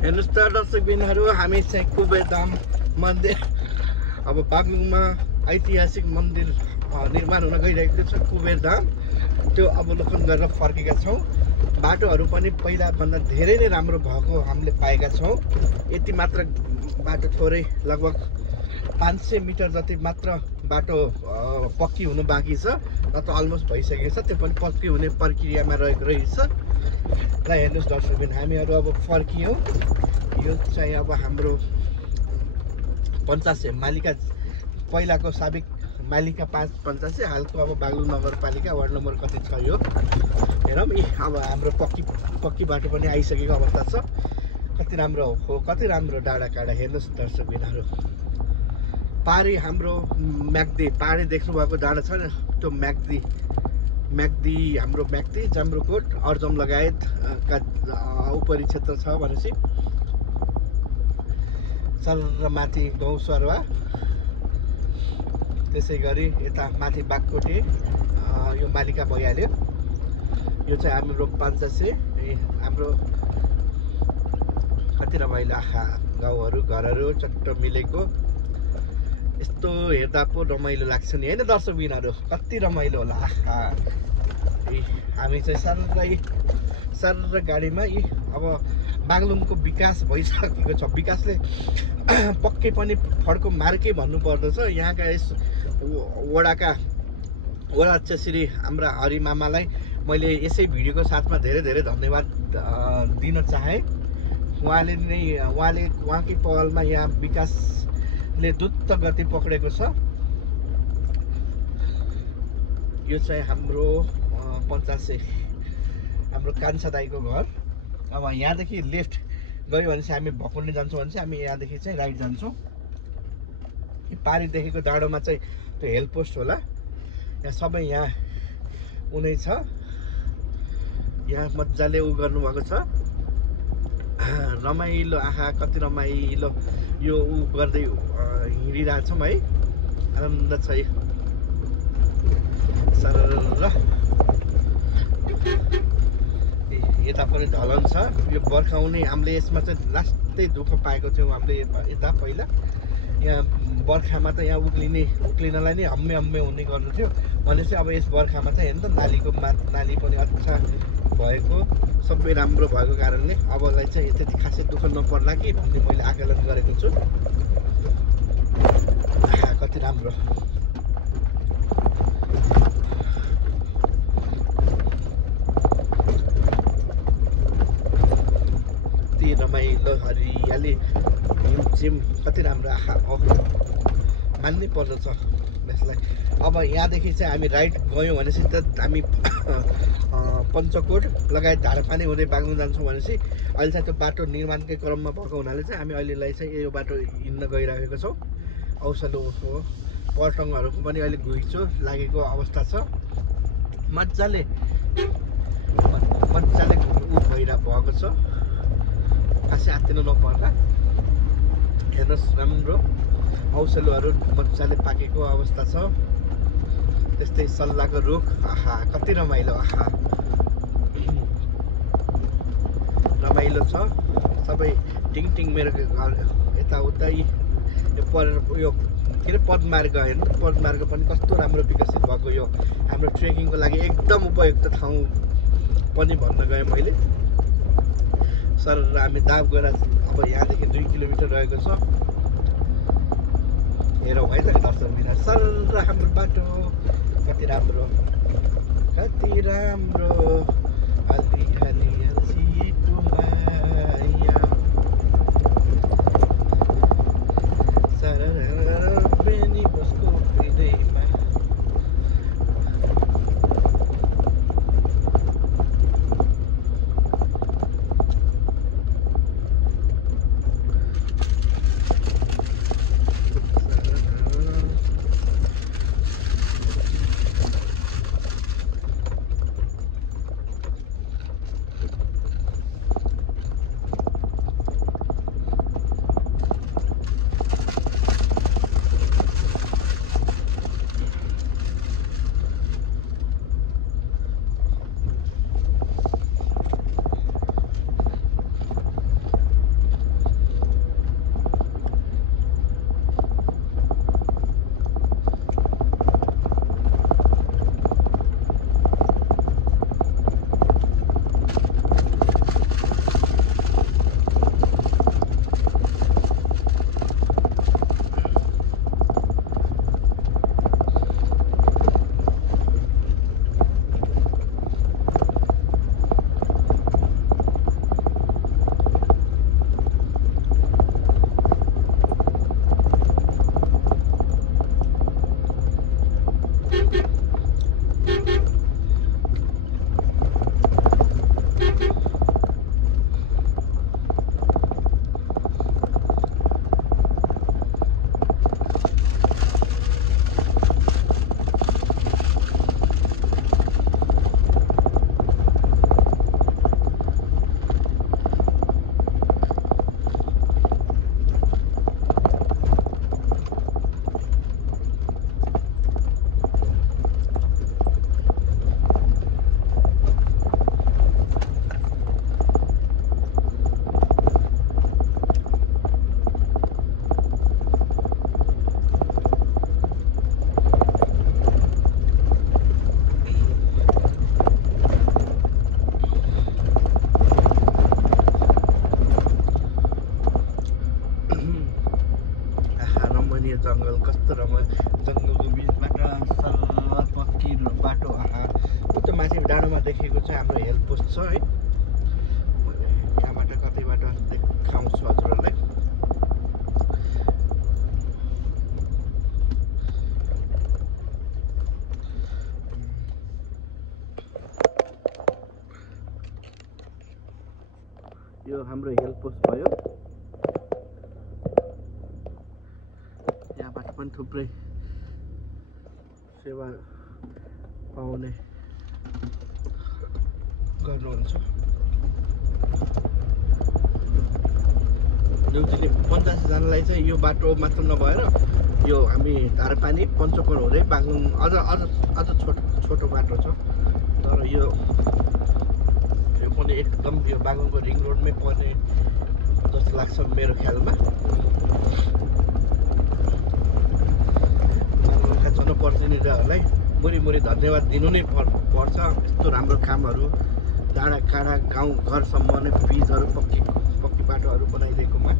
हेर्नुस् त दर्शकबिनहरू, हामी चाहिँ कुबेरधाम मन्दिर, अब बागलुङमा ऐतिहासिक मन्दिर निर्माण हुन गइरहेको छ कुबेरधाम, त्यो अवलोकन गरेर फर्केका छौँ। बाटोहरू पनि पहिलाभन्दा धेरै नै राम्रो भएको हामीले पाएका छौँ। यति मात्र बाटो थोरै लगभग 500 मिटर जति मात्र बाटो पक्की हुनु बाँकी छ, न त अलमोस्ट भइसकेको छ, त्यो पनि पक्की हुने प्रक्रियामा रहेछ। र हेर्नुहोस् दर्शकबिन, हामीहरू अब फर्कियौँ। यो चाहिँ अब हाम्रो पञ्चासे मालिका, पहिलाको साबिक मालिका 5 पञ्चासे, हालको अब बागलुङ नगरपालिका वार्ड नम्बर कति छ यो हेरौँ। अब हाम्रो पक्की बाटो पनि आइसकेको अवस्था छ। कति राम्रो हो, कति राम्रो डाँडा काँडा। हेर्नुहोस् दर्शकबिनहरू, पारी हाम्रो म्याग्दी, पारी देख्नु भएको डाँडा छ नि, त्यो म्याग्दी हाम्रो म्याग्दी, जाम्ब्रोकोट, अर्जम लगायत का उपरी क्षेत्र छ भनेपछि सर र माथि गौसरवा, त्यसै गरी यता माथि बागकोटे यो मालिका भइहाल्यो। यो चाहिँ हाम्रो पञ्चासे, हाम्रो कति रमाइलो आखा गाउँहरू घरहरू चट्ट मिलेको, यस्तो हेर्दा पो रमाइलो लाग्छ नि होइन दर्शकबिनहरू, कति रमाइलो होला। आखा हामी चाहिँ सर गाडीमा अब बागलुङको विकास भइसकेको छ। विकासले पक्कै पनि फड्को मार्कै भन्नुपर्दछ। यहाँका यस वडा श्री हाम्रा हरि मामालाई मैले यसै भिडियोको साथमा धेरै धेरै धन्यवाद दिन चाहे। उहाँकै पहलमा यहाँ विकासले द्रुत गति पक्रेको छ। यो चाहिँ हाम्रो पञ्चासे, हाम्रो कान्छा दाईको घर। अब यहाँदेखि लेफ्ट गयो भने चाहिँ हामी भकुन्डे जान्छौँ भने चाहिँ हामी यहाँदेखि चाहिँ राइट जान्छौँ। पारी देखेको डाँडोमा चाहिँ त्यो हेल्प पोस्ट होला, यहाँ सबै यहाँ उनै छ। यहाँ मजाले उ गर्नुभएको छ, रमाइलो। आहा कति रमाइलो, यो उ गर्दै हिँडिरहेको छौँ है, आनन्द छ। सरर यता पनि ढलन छ। यो बर्खाउने हामीले यसमा चाहिँ लास्टै दुःख पाएको थियौँ हामीले यता पहिला। यहाँ बर्खामा त यहाँ उक्लिनलाई नै हम्मे हुने गर्दथ्यो भनेपछि अब यस बर्खामा चाहिँ हेर्नु त नाली पनि अच्छा भएको, सबै राम्रो भएको कारणले अबलाई चाहिँ त्यति खासै दुःख नपर्ला कि भन्ने मैले आकलन गरेको छु। कति राम्रो। रमाइलो हरियाली हिमचिम, कति राम्रो। आखा मान्नै पर्दछ यसलाई। अब यहाँदेखि चाहिँ हामी राइट गयौँ भनेपछि त हामी पञ्चकोट लगायत झारपानी हुँदै बाग्लुङ जान्छौँ भनेपछि अहिले चाहिँ त्यो बाटो निर्माणकै क्रममा भएको हुनाले चाहिँ हामी अहिलेलाई चाहिँ यो बाटो हिँड्न गइरहेको छौँ। औसलो पर्टङहरूको पनि अहिले घुइँचो लागेको अवस्था छ। मजाले उ भइरहेको छ, खासै आत्तिनु नपर्ला। हेर्नुहोस् राम्रो औसलोहरू मजाले पाकेको अवस्था छ। त्यस्तै सल्लाहको रुख, आहा कति रमाइलो। आहा रमाइलो छ सबै। टिङ मेरो घर यताउता यो के अरे पदमार्ग, हेर्नु पदमार्ग पनि कस्तो राम्रो विकसित भएको। यो हाम्रो ट्रेकिङको लागि एकदम उपयुक्त ठाउँ पनि भन्न गएँ मैले। सर हामी दाब गएर अब यहाँदेखि 2 किलोमिटर रहेको छ। हेरौँ है त दर्शकबिन, सर हाम्रो बाटो कति राम्रो, कति राम्रो। पोस्ट छ है। यहाँबाट कतैबाट देखाउँछु हजुरहरूलाई। यो हाम्रो हेल्प पोस्ट भयो। यहाँबाट पनि थुप्रै सेवा पाउने गर्नुहुन्छ। देउसीले 85 जनालाई चाहिँ यो बाटो मात्र नभएर यो हामी धारपानी पञ्चकोट हुँदै बागलुङ अझ छोटो बाटो छ। तर यो पनि एकदम यो बागलुङको रिङ रोडमै पर्ने जस्तो लाग्छ मेरो ख्यालमा। बागलुङका जनप्रतिनिधिहरूलाई मुरी धन्यवाद दिनु नै पर्छ। यस्तो राम्रो कामहरू डाँडा काँडा गाउँ घरसम्म नै पिचहरू पक्की बाटोहरू बनाइदिएकोमा।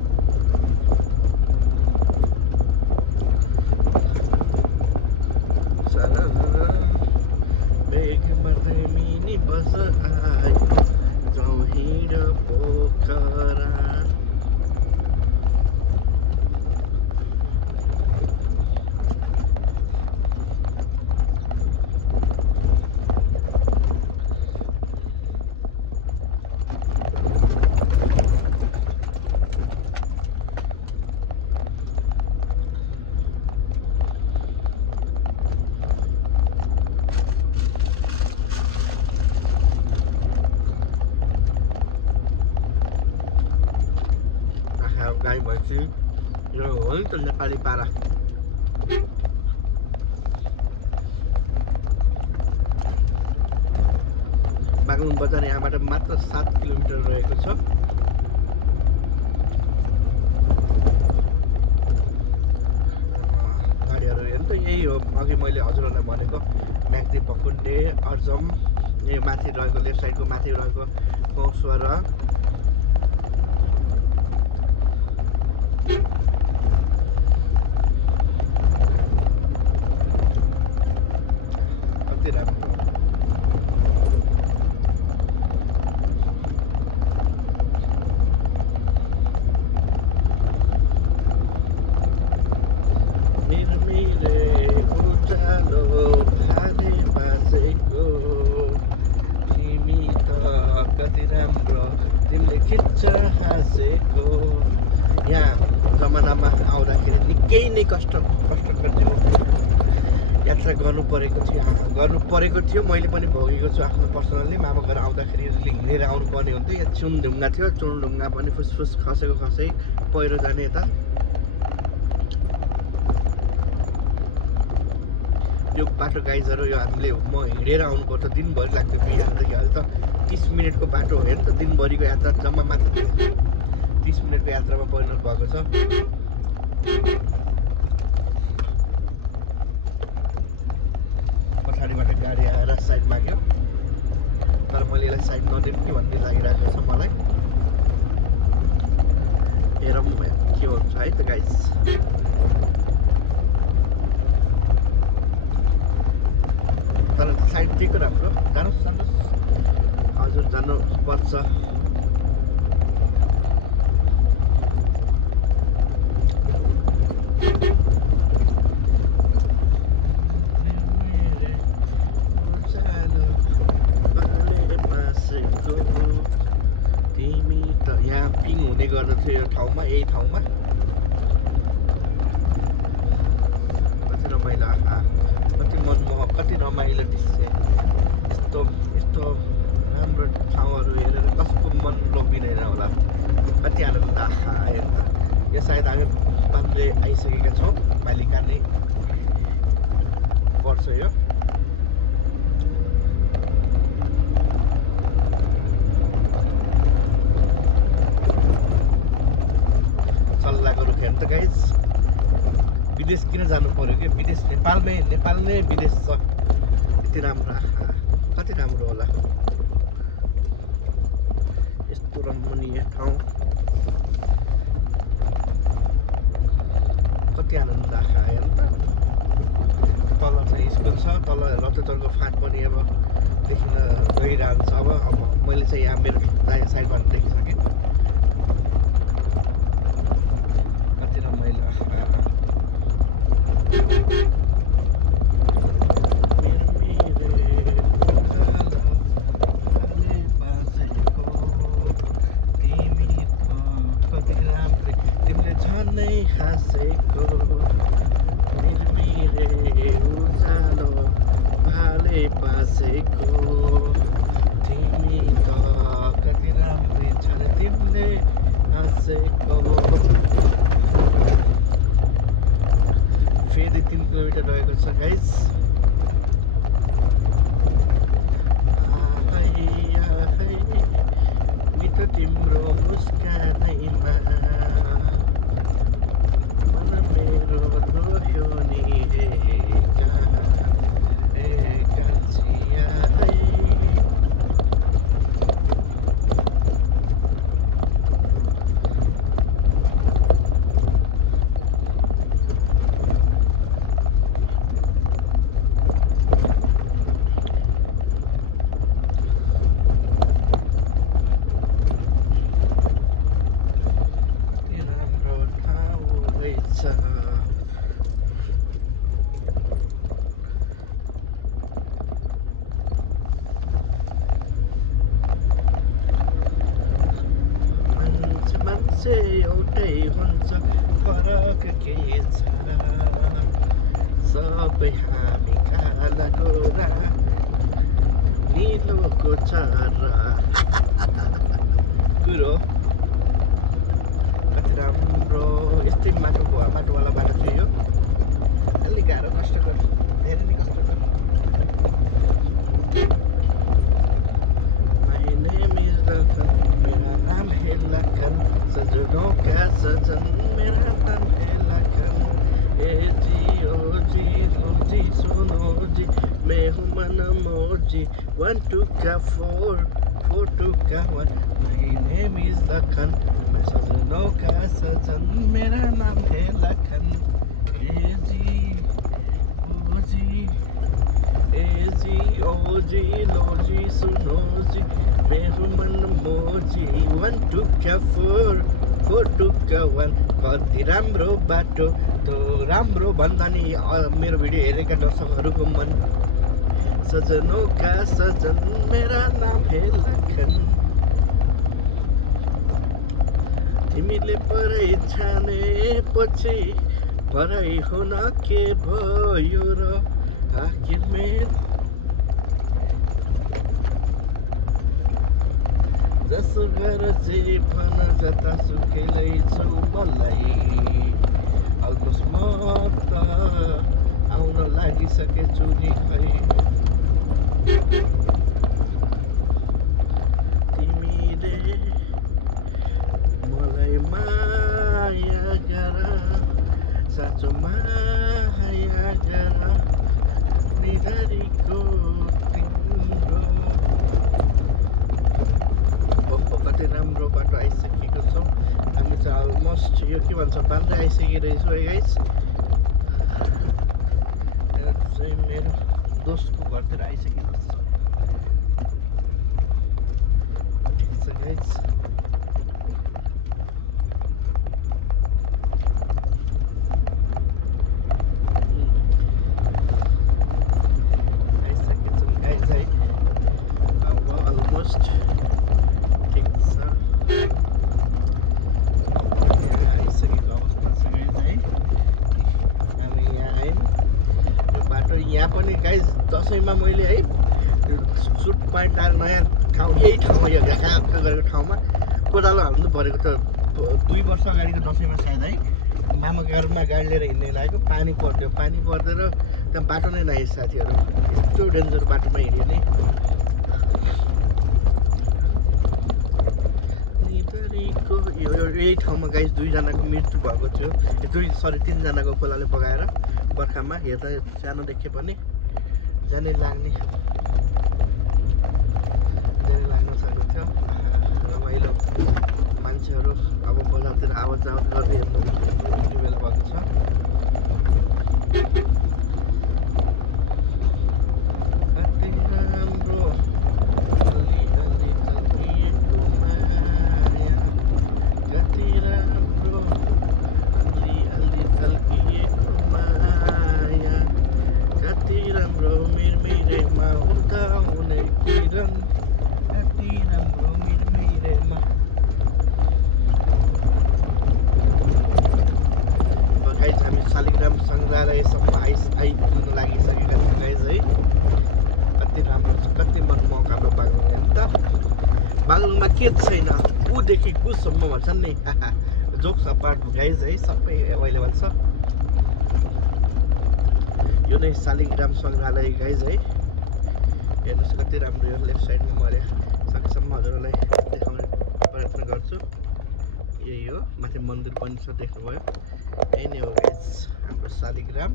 गाई भैँसी यो हो नि त नेपाली पारा। बागलुङ बजार यहाँबाट मात्र 7 किलोमिटर रहेको छ। गाडीहरू हेर्नु त यही हो, अघि मैले हजुरहरूलाई भनेको म्याग्दी भकुण्डे अर्जम यो माथि रहेको लेफ्ट साइडको माथि रहेको कौसर कति राम्रो। यहाँ जमानामा आउँदाखेरि निकै नै कष्टकर यात्रा गर्नु परेको थियो। मैले पनि भोगेको छु आफ्नो पर्सनल्ली। मामा घर आउँदाखेरि हिँडेर आउनु पर्ने हुन्थ्यो। यहाँ चुनढुङ्गा थियो, चुनढुङ्गा पनि फुसफुस खसेको पहिरो जाने यता। यो बाटो गाइजहरू यो हामीले म हिँडेर आउनु पर्छ, दिनभरि लाग्थ्यो बिहानदेखि। अहिले त 30 मिनटको बाटो हो नि त। दिनभरिको यात्रा जम्मा मात्र 30 मिनटको यात्रामा परिणत भएको छ। पछाडिबाट गाडी आएर साइड माग्यो, तर मैले यसलाई साइड नदिनु कि भन्ने लागिरहेको छ मलाई। हेरौँ के हुन्छ है त गाइस। तर साइड दिएको राम्रो। जानुहोस् हजुर, जानुपर्छ। यहाँ पिङ हुने गर्दथ्यो यो ठाउँमा, यही ठाउँमा। कति रमाइलो, कति मनमोहक, कति रमाइलो दृश्य। यस्तो राम्रो ठाउँहरू हेरेर कसको मन लोभिँदैन होला। कति आनन्द हेर्नु त। यो सायद हामी पान्द्रे आइसकेका छौँ। पालिका नै पर्छ यो। सल्लाहको रुख हेर्नु त गाइज। विदेश किन जानु पर्यो कि? विदेश नेपाल नै विदेश छ। यति राम्रो, कति राम्रो होला यस्तो रमणीय ठाउँ। कति आनन्द हेर्नु त। तल चाहिँ स्कुल छ, तल रतचरको फाँट पनि अब देखिन गइरहन्छ। अब मैले चाहिँ यहाँ मेरो दायाँ साइडबाट देखिसकेँ कति रमाइलो। तिमीले झनै हाँसेको मिरमिरे उज्यालो भाले बाँसेको तिमी त कति राम्रै छन् तिमीले हाँसेको। फेरि 3 किलोमिटर रहेको छ गाइस। मिठो तिम्रो मुस्कानैमा मन मेरो रोह्यो नि मान्छे एउटै हुन्छ फरक के छ सबै हामी काला गोरा निलोको चरा कुरो कति राम्रो। यस्तै माटोवाला बाटो थियो यो। अलिक गाह्रो कष्टकर, धेरै नै कष्टकर। My name is Lakhan, मेरा नाम है लखन, सजनों का सजन मेरा नाम है लखन। ए जी ओ जी लो जी सुनो जी मैं हूँ मनमोजी 1 2 का 4 4 2 का 1। My name is लखन, मैं सजनों का सजन मेरा नाम है लखन। ए जी ओ जी लो जी सुनो जी मैं हूँ मनमोजी 1 2 का 4 4 2 का 1। कति राम्रो बाटो त्यो राम्रो भन्दा नि मेरो भिडियो हेरेका दर्शकहरूको मन। सजनों का सजन मेरा नाम है लखन। तिमीले पढाइ छानेपछि पढाइ हुन के भयो र आखिर मेरो जसो गर जे भन जतासुकै लैछु मलाई। अलमोस्ट म त आउन लागिसकेछु नि खै। तिमीले मलाई माया गर साँचो माया गर निधरीको तिम्रो। कति राम्रो बाटो आइसकेको छौँ हामी चाहिँ। अलमोस्ट यो के भन्छ बाल्दै आइसकिरहेछौँ है गाइस। चाहिँ मेरो दोस्तको घरतिर आइसकेको छ। ठिक छ गाइस। आइसकेछौँ गाइस है। अब अलमोस्ट ठिक छ। आइसकेको अवस्था छ गाइस है। हामी यहाँ आयौँ। यो बाटो यहाँ पनि गाइस दसैँमा मैले है सुट पोइन्ट नयाँ ठाउँ यही ठाउँमा यो घाका गरेको ठाउँमा कोदालो हाल्नु परेको त 2 वर्ष अगाडिको दसैँमा सायद है। मामाको घरमा गाडी लिएर हिँड्ने लागेको पानी पर्थ्यो। पानी पर्दैन त्यहाँ बाटो नै नआए साथीहरू। यस्तो डेन्जर बाटोमा हिँड्यो नि। यही ठाउँमा गाइस 2 जनाको मृत्यु भएको थियो। 3 जनाको खोलाले बगाएर बर्खामा हेर्दा सानो देखे पनि जानै लाग्ने धेरै लाग्न सकेको थियो। रमाइलो मान्छेहरू अब बजारतिर आवत जावत गर्दै हेर्नु बेला भएको छ। कति राम्रो के छैन ऊदेखि कुसम्म भन्छन् नि जोक्स अपार्ट गाइज है सबै अभाइलेबल छ। यो नै शालिग्राम सङ्ग्रहालय गाइज है। हेर्नुहोस् कति राम्रो यो लेफ्ट साइडमा मैले सकेसम्म हजुरहरूलाई देखाउने प्रयत्न गर्छु। यही हो माथि मन्दिर पनि छ देख्नुभयो। यही नै हो गाइज हाम्रो शालिग्राम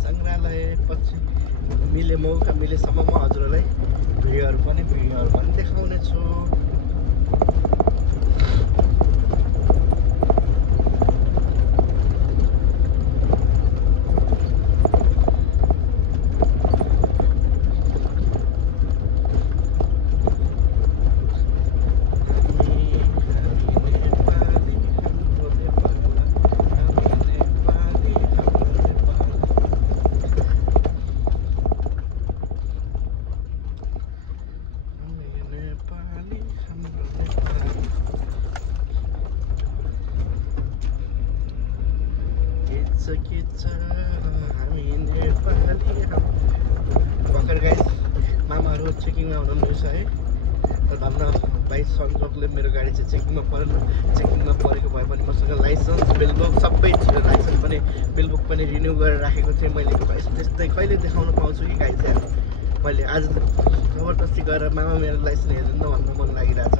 सङ्ग्रहालय। पछि मिले मौका मिलेसम्म म हजुरहरूलाई भिडियोहरू पनि देखाउने छु। भर्खर गाइस मामाहरू चेकिङमा हुनुहुन्छ है। तर भन्न बाई संजोगले मेरो गाडी चाहिँ चेकिङमा परेन। चेकिङमा परेको भए पनि मसँग लाइसेन्स बिलबुक सबै थियो। लाइसेन्स पनि बिलबुक पनि रिन्यू गरेर राखेको थिएँ मैले। त्यस्तै कहिले देखाउन पाउँछु कि गाडी चाहिँ मैले आज जबरजस्ती गरेर मामा मेरो लाइसेन्स हेर्नु न भन्न मन लागिरहेछ।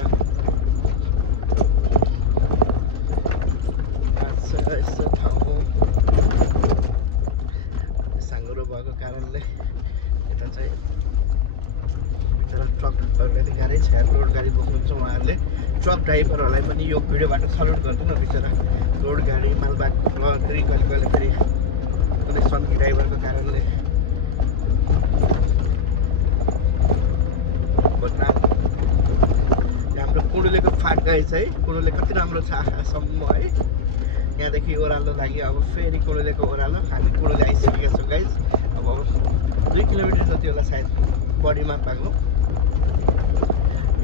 यस्तो ठाउँ हो साँगुरो भएको कारणले यता चाहिँ भित्र ट्रकहरू अलिक गाह्रै छ। लोड गाडी बोक्नुहुन्छ उहाँहरूले। ट्रक ड्राइभरहरूलाई पनि यो भिडियोबाट सल्युट गर्छु न। बिचरा लोड गाडी मालबाग फेरि कहिले कहिले फेरि कुनै सन्की ड्राइभरको कारणले हाम्रो कुडुलेको फाट गएछ है। कुडुले कति राम्रो छ आँखासम्म है। यहाँदेखि ओह्रालो लागि अब फेरि कुडुलेको ओह्रालो हामी कुडुले आइसकेका छौँ गाइज। अब 2 किलोमिटर जति होला सायद बढीमा भएको।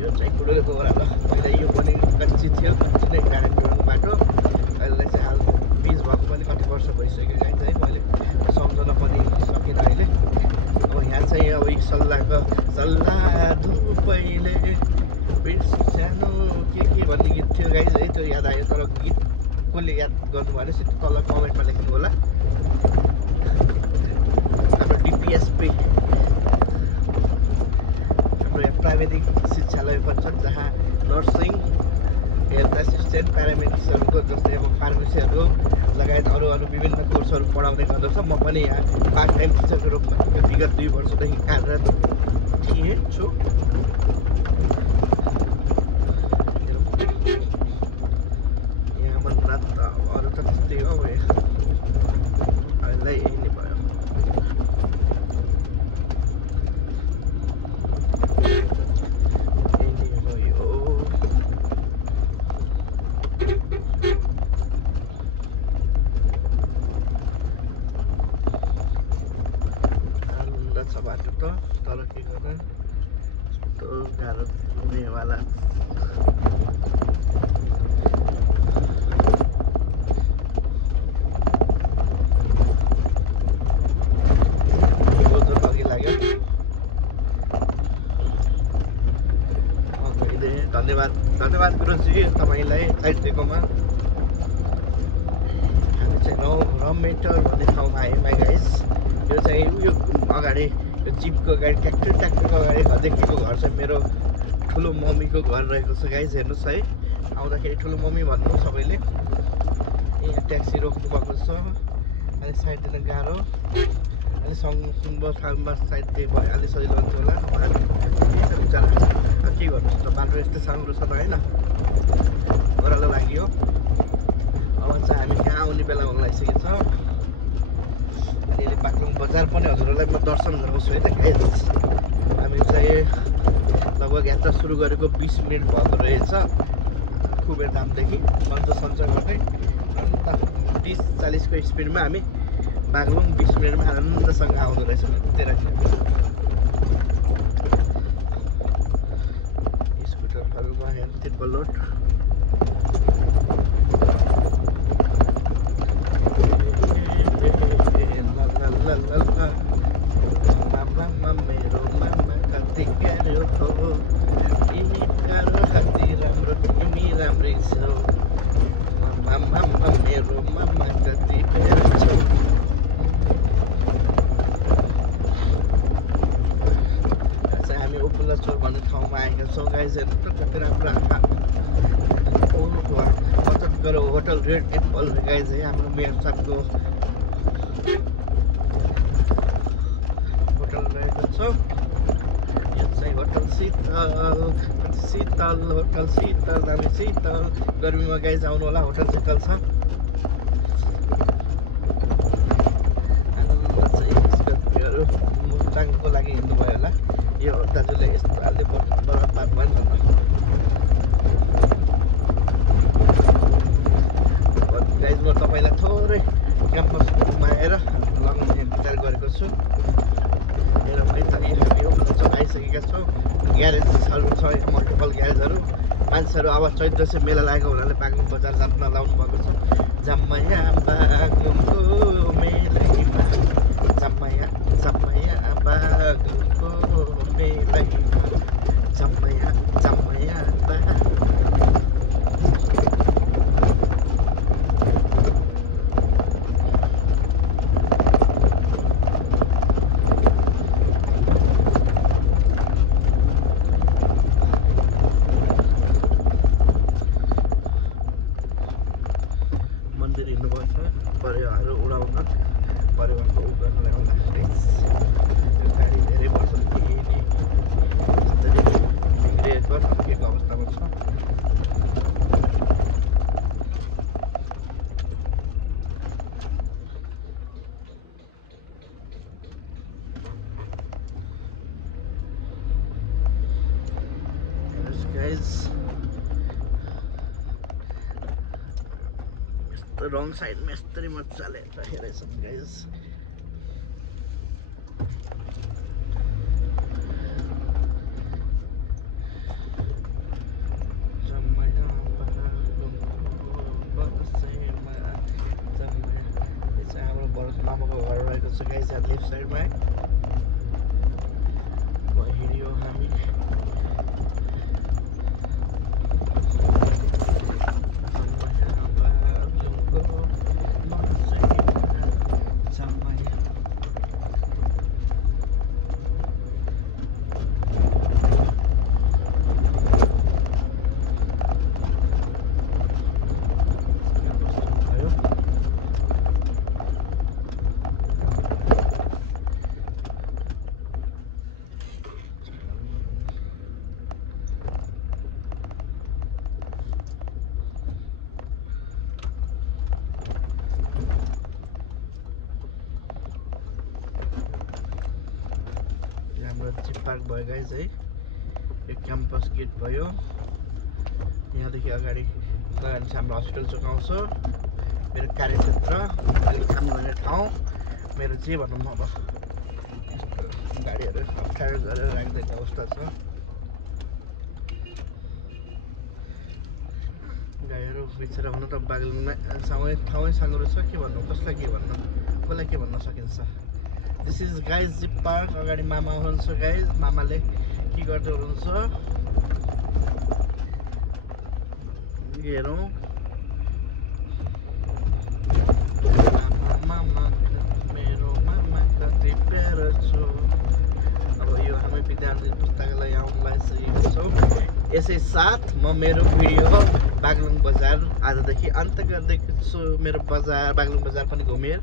यो चाहिँ कुडुलेको ओह्रालो। पहिला यो पनि कच्ची थियो, कच्ची नै गाडी जोड्नु बाटो। अहिले चाहिँ हाल बिच भएको पनि कति वर्ष भइसक्यो गाइज है। मैले सम्झन पनि सकिनँ अहिले। अब यहाँ चाहिँ अब सल्लाह धुपैले बिर्सानो के भन्ने गीत थियो गाइज है। त्यो याद आयो। तर गीत कसले याद गर्नु भने त्यो तल कमेन्टमा लेख्नु होला। हाम्रो डिपिएसपी हाम्रो यहाँ प्राविधिक शिक्षालय पनि छ जहाँ नर्सिङ, हेल्थ एसिस्टेन्ट, प्यारामेडिक्सहरूको जस्तै अब फार्मेसीहरू लगायत अरू विभिन्न कोर्सहरू पढाउने गर्दछ। म पनि यहाँ पार्ट टाइम टिचरको रूपमा विगत 2 वर्षदेखि कार्यरत छु। अरू त त्यस्तै हो। अहिले यही नै भयो। आनन्द छ बाटो त। तर के गर्न यस्तो गाह्रो हुनेवाला धन्यवाद गुरुजी तपाईँलाई साइड दिएकोमा। हामी चाहिँ रमेटर भन्ने ठाउँमा आयौँ गाइस। यो चाहिँ उयो अगाडि यो जिपको अगाडि ट्र्याक्टरको अगाडि देखेको घर चाहिँ मेरो ठुलो मम्मीको घर रहेको छ गाइस। हेर्नुहोस् है। आउँदाखेरि ठुलो मम्मी भन्नु सबैले। यहाँ ट्याक्सी रोक्नु भएको छ। अलिक साइड दिन गाह्रो। अलिक ठाउँमा साइड दिए भयो अलिक सजिलो हुन्छ होला। बिचरा के गर्नुहोस् त बाटो यस्तो साँग्रो छ त होइन। ओह्रालो लाग्यो। अब चाहिँ हामी कहाँ आउने बेला हुन लागिसकेको छ। अनि अहिले बाटोमा बजार पनि हजुरहरूलाई म दर्शन गराउँछु है त गाइस। हामी चाहिँ लगभग यात्रा सुरु गरेको 20 मिनट भएको रहेछ कुबेरधामदेखि सन्चो गर्दै। अन्त 30-40को स्पिडमा हामी बागलुङ 20 मिनटमा आनन्दसँग आउँदो रहेछ। तेह्र स्कुटरहरूमा हेर्नु लोड। मेरो मामा कति गाह्रो हो मामा मेरो मामा कति प्यारो छ। हामी उपल्ला चोर भन्ने ठाउँमा आएका छौँ गाइज। हेर्नु त कति राम्रो अचक गरेर होटल रेड एप्पल गाइज है हाम्रो मेयर साहबको होटल रहेको छ। यो चाहिँ होटल शीतल होटल शीतल दामी शीतल। गर्मीमा गाइज आउनु होला, होटल शीतल छ। मुस्ताङको लागि हिँड्नु भयो होला। यो दाजुले यस्तो हाल्दै बराबर भयो नि त। गाइज म तपाईँलाई थोरै क्याम्पस घुमाएर लगाउने विचार गरेको छु। हेरौँ है त, हामी आइसकेका छौँ। ग्यारेजहरू छ, मल्टिपल ग्यारेजहरू। मान्छेहरू अब चैत्र से मेला लागेको हुनाले बागलुङ बजार जान लाउनु भएको छ। जम्मया बागलुङको मेलैमा, जम्मया जम्मया बागलुङको मेलैमा, जम्मया जम्मया मन्दिर हिँड्नुपर्छ। परेवाहरू उडाउन परेवाको उ गर्नलाई आउँदा यो गाडी धेरै वर्षदेखि बिग्रिएको थर्किएको अवस्थामा छ। गाइज रङ साइडमा यस्तरी मजाले राखेको रहेछ गाइज। हाम्रो भरत मामाको घर रहेको छ गाइज लेफ्ट साइडमा। हिँड्यो हामी। जिप पार्क भयो गाइज है। यो क्याम्पस गेट भयो। यहाँदेखि अगाडि गयो भने चाहिँ हाम्रो हस्पिटल चुकाउँछ। मेरो कार्यक्षेत्र, अलिक काम गर्ने ठाउँ, मेरो जे भनौँ अब गाडीहरू अप्ठ्यारो गरेर राख्दिने अवस्था छ। गाडीहरू बिचरा हुन त बागलुङमा ठाउँै साँगुरो छ। के भन्नु, कसलाई के भन्नु, कसलाई के भन्न सकिन्छ। This is guys zip park. अगाडि मामा हुनुहुन्छ गाइज। मामाले के गर्दै हुनुहुन्छ हेरौँ। मामा मेरो मामा कति प्यारो छु। अब यो हामी विद्यार्थी पुस्तकालय आउन लागिसकेको छौँ। यसै साथ म मेरो भिडियो बागलुङ बजार आजदेखि अन्त गर्दैछु। मेरो बजार बागलुङ बजार पनि घुमेर